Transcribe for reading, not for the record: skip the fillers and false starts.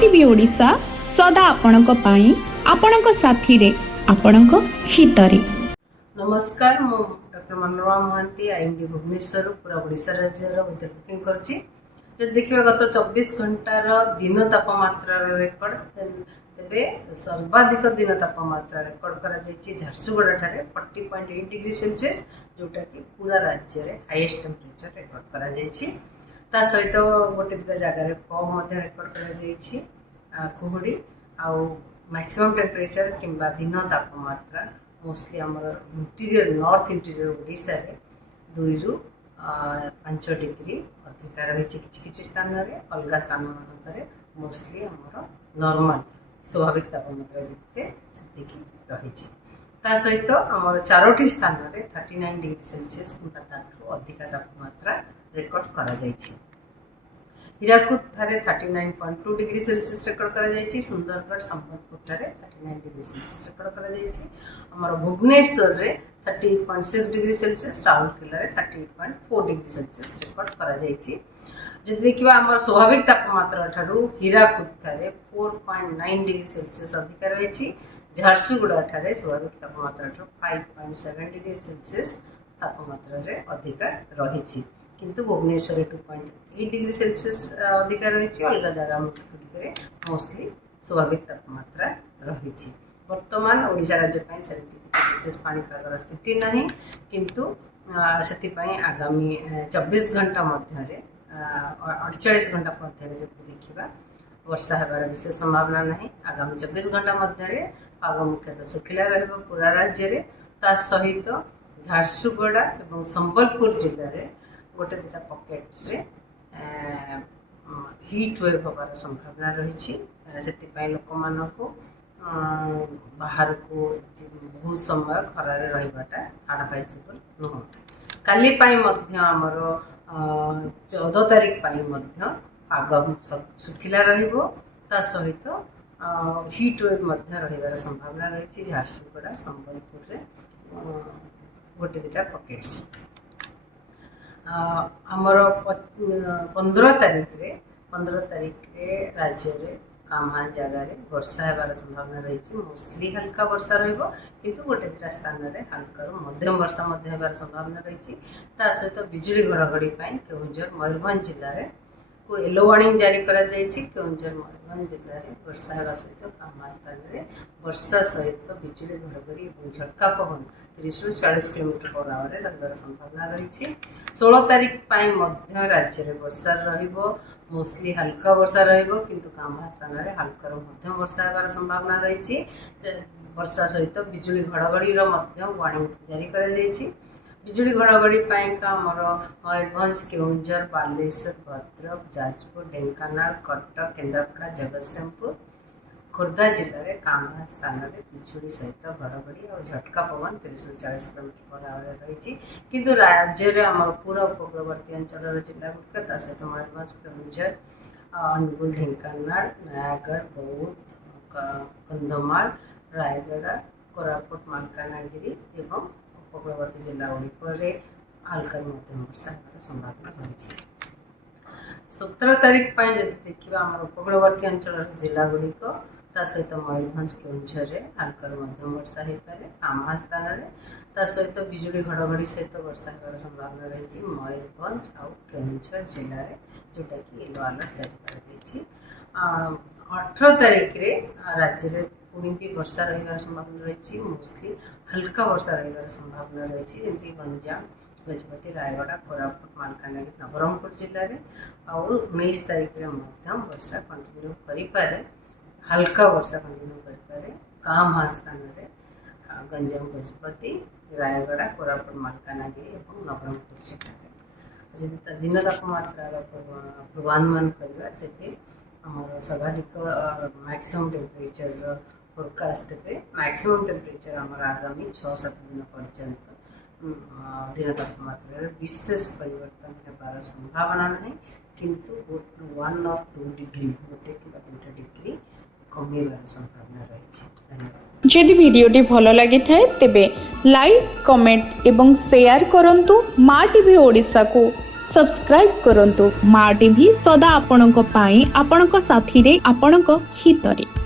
TV Odisha सदा आपणक पाई आपणक साथी रे आपणक हितरे। नमस्कार, मु डॉक्टर मनोरमा महांती आईएमडी भुवनेश्वर पूरा ओडिशा राज्यर विथ बुकिंग करछि। जब देखिबा गत 24 घंटार दिन तापमात्रा रेकर्ड तेबे सर्वाधिक दिन तापमात्रा रेकर्ड करा जायछि झारसुगुड़ा ठारे 40.8 डिग्री सेल्सियस, जोटा कि पूरा राज्य रे हाईएस्ट टेम्परेचर रेकर्ड करा जायछि। ता सहित गोटे दुटा जगह रे फॉग मध्ये रेकर्ड करा जायछि कुहुडी आउ मैक्सिमम टेम्परेचर किंबा दिन तापमात्रा मोस्टली आमर इंटीरियर नॉर्थ इंटीरियर ओडिशा रे 2 रु 5 डिग्री अधिक रही किछि स्थान रे, अलग स्थान मानक मोस्टली आमर नॉर्मल स्वाभाविक तापमात्रा जिते सेतिकी रही। ता सहित आमर 4टी स्थान रे 39 डिग्री सेल्सियस किंबा ताठू अधिक तापमात्रा रेकर्ड करा जायछि। हीराकुद ठारे 39.2 डिग्री सेल्सियस रेकर्ड करा जायछि। सुंदरगढ़ संबलपुर ठारे 39 डिग्री सेल्सियस रेकर्ड करा जायछि। हमर भुवनेश्वर रे 38.6 डिग्री सेल्सियस, राउरकेला रे 38.4 डिग्री सेल्सियस रेकर्ड करा जायछि। जदि देखिबा हमर स्वाभाविक तापमात्रा ठारू हीराकुद ठारे 4.9 डिग्री सेल्सियस अधिक रहिछि। झारसुगुड़ा ठारे स्वाभाविक तापमात्रा ठारू 5.7 डिग्री सेल्सियस तापमात्रा रे अधिक रहिछि, किंतु भुवनेश्वर 2.8 डिग्री सेल्सियस अधिक रही। अलग जगह गुड़िक मोस्टली स्वाभाविक तापमात्रा रही। वर्तमान ओडिशा राज्य विशेष पाणीपागर स्थिति नहीं, किंतु से आगामी 24 घंटा मध्य 48 घंटा मध्य देखा वर्षा होबार विशेष संभावना नहीं। आगामी 24 घंटा मध्य पाग मुख्यतः सुखिला रहिबो पूरा राज्य रे। ता सहित झारसुगुड़ा और संबलपुर जिले में गोटे दुटा पॉकेट्स रे हीट वेव होबार संभावना रही। से लोक मानक बाहर को बहुत समय खरारे रहिबाटा एडवाइजेबल नुह। काली आमर 14 तारीख पाग सुखिला रहिबो। ता सहित हीट वेव मध्य रहिबार संभावना रही। झारसुगुड़ा संबलपुर रे गोटे दुटा पॉकेट्स आमर 15 तारीख रे राज्य रे कामा जगह रे वर्षा होबार संभावना रही। मोस्टली हल्का वर्षा रहिबो, किंतु गोटे दुटा स्थान रे हल्का मध्यम वर्षा होबार संभावना रही। ता सहित बिजुली घड़घड़ी केउंझर मयूरभंज जिले में को येलो वार्निंग जारी करा जायछि। केउंझर मयूरभंज जिले में वर्षा होगा सहित कामा स्थान रे वर्षा सहित बिजुली घड़घड़ी और झटका पवन 30 ରୁ 40 किलोमीटर/आवर रहिबार संभावना रही। 16 तारीख राज्य में वर्षा रहिबो, मोस्टली हल्का वर्षा रहिबो, किंतु कामा स्थान रे हल्का मध्यम वर्षा होबार संभावना रही। वर्षा सहित बिजुली घड़घड़ी वार्निंग जारी करा जायछि। बिजुली घड़घड़ी आमर मयूरभंज, केउंझर, बालेश्वर, भद्रक, जाजपुर, ढेंकानाल, कटक, केन्द्रापड़ा, जगतसिंहपुर, खोर्धा जिले में कामा स्थान में बिजुली सहित घड़घड़ी और झटका पवन 30 ରୁ 40 किलोमीटर/आवर रही। किंतु राज्य में आम पूरा उपकूलवर्ती अंचल जिला गुड़िक सहित मयूरभंज, केउंझर, अनुगुल, ढेंकानाल, नयागढ़, बौद्ध, कंधमाल, रायगड़ा, कोरापुट, मालकानगिरी और उपकूलवर्ती जिला गुड़िक हल्का मध्यम वर्षा होबार संभावना रही। 17 तारीख जब देखा आम उपकूलवर्ती अंचल जिला गुड़िक सहित मयूरभंज, केउंझर रे हल्का मध्यम वर्षा हो पाए। आमा स्थान में सहित बिजुली घड़घड़ी सहित वर्षा होबार संभावना रही। मयूरभंज और केउंझर जिले में जोटा कि येलो अलर्ट जारी कर 18 तारीख रे राज्य में पुणी भी वर्षा रहिबार संभावना रही। मोस्टली हल्का वर्षा रहिबार संभावना रही, जमी गंजाम, गजपति, रायगड़ा, कोरापुट, मालकानगिरी, नवरंगपुर जिले में। और 19 तारीख रे मध्यम वर्षा कंटिन्यू करें, हल्का वर्षा कंटिन्यू करें। कामा स्थान में गंजाम, गजपति, रायगड़ा, कोरापुट, मालकानगिरी और नवरंगपुर जिले में। दिन तापमात्रा पूर्वानुमान करवा तेज आमर सर्वाधिक maximum temperature forecast maximum temperature आमर आगामी 6-7 दिन पर्यंत दिन तापमात्रा विशेष परिवर्तन होबार संभावना नहीं, किंतु 1 or 2 डिग्री गोटे कि 2 डिग्री कमिबार संभावना रही। धन्यवाद। जदि वीडियोटी भल लगी थाए तेबे लाइक, कमेंट एवं शेयर करंतु। माँ टीवी ओडिशा को सब्सक्राइब करंतु। माँ टीवी सदा आपणक साथी रे आपणक हितरे।